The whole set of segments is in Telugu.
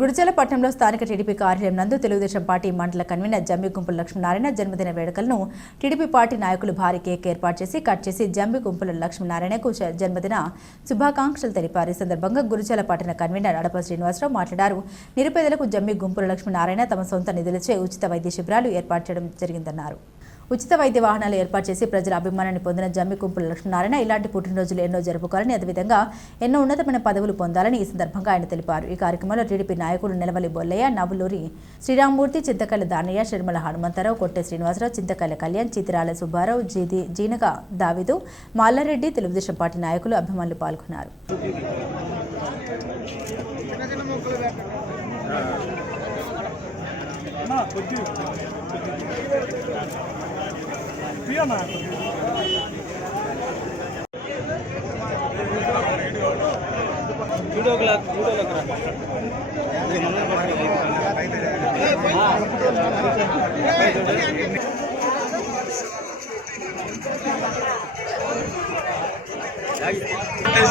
గుడిజల పట్టణంలో స్థానిక టీడీపీ కార్యాలయం నందు తెలుగుదేశం పార్టీ మండల కన్వీనర్ జంబిగుంపుల లక్ష్మీనారాయణ జన్మదిన వేడుకలను టీడీపీ పార్టీ నాయకులు భారీ కేక్ ఏర్పాటు చేసి కట్ చేసి జంబిగుంపుల లక్ష్మీనారాయణకు జన్మదిన శుభాకాంక్షలు తెలిపారు. ఈ సందర్భంగా గుడిజల పట్టణ కన్వీనర్ అడప శ్రీనివాసరావు మాట్లాడారు. నిరుపేదలకు జంబిగుంపుల లక్ష్మీనారాయణ తమ సొంత నిధులచే ఉచిత వైద్య శిబిరాలు ఏర్పాటు చేయడం జరిగిందన్నారు. ఉచిత వైద్య వాహనాలు ఏర్పాటు చేసి ప్రజల అభిమానాన్ని పొందిన జంబిగుంపుల లక్ష్మీనారాయణ ఇలాంటి పుట్టినరోజులు ఎన్నో జరుపుకోవాలని, అదేవిధంగా ఎన్నో ఉన్నతమైన పదవులు పొందాలని ఈ సందర్భంగా ఆయన తెలిపారు. ఈ కార్యక్రమంలో టీడీపీ నాయకులు నెలవలి బొల్లయ్య, నవులూరి శ్రీరామ్మూర్తి, చింతకల్లి దానయ్య, షర్మల హనుమంతరావు, కొట్టె శ్రీనివాసరావు, చింతకల్లి కళ్యాణ్, చిత్రాల సుబ్బారావు, జీనక దావిదు, మాల్లారెడ్డి, తెలుగుదేశం పార్టీ నాయకులు, అభిమానులు పాల్గొన్నారు.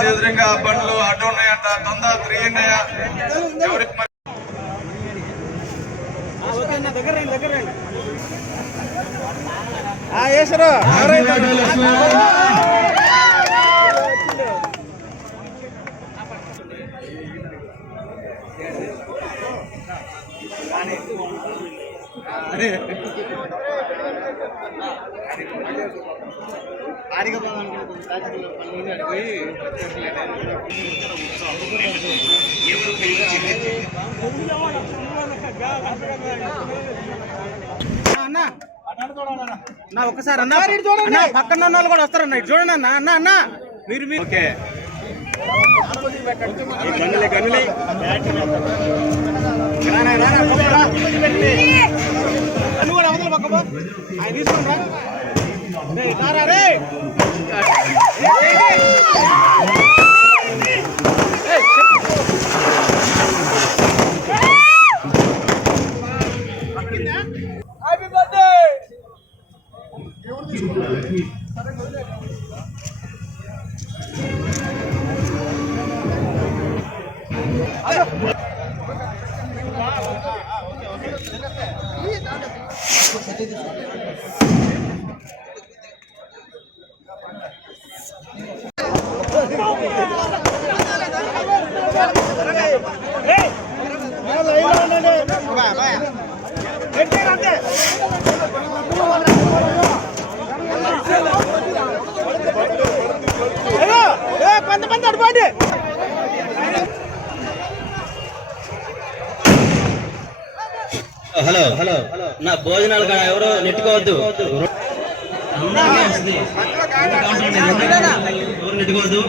ఎదురుగా బండ్లు అడ్డు ఉన్నాయంట, తొందర తిరిగిందయ్యా. ఒకసారి అన్న పక్కన ఉన్న వాళ్ళు కూడా వస్తారన్న, ఇటు చూడండి అన్న. అన్న అన్న మీరు నువ్వు కూడా అవతల పక్క ఆయన తీసుకుంటా రే. Happy birthday. కొంతమంది అడుకోండి. హలో హలో నా భోజనాలు ఎవరో నెట్టుకోవద్దు, ఎవరు నెట్టుకోవద్దు.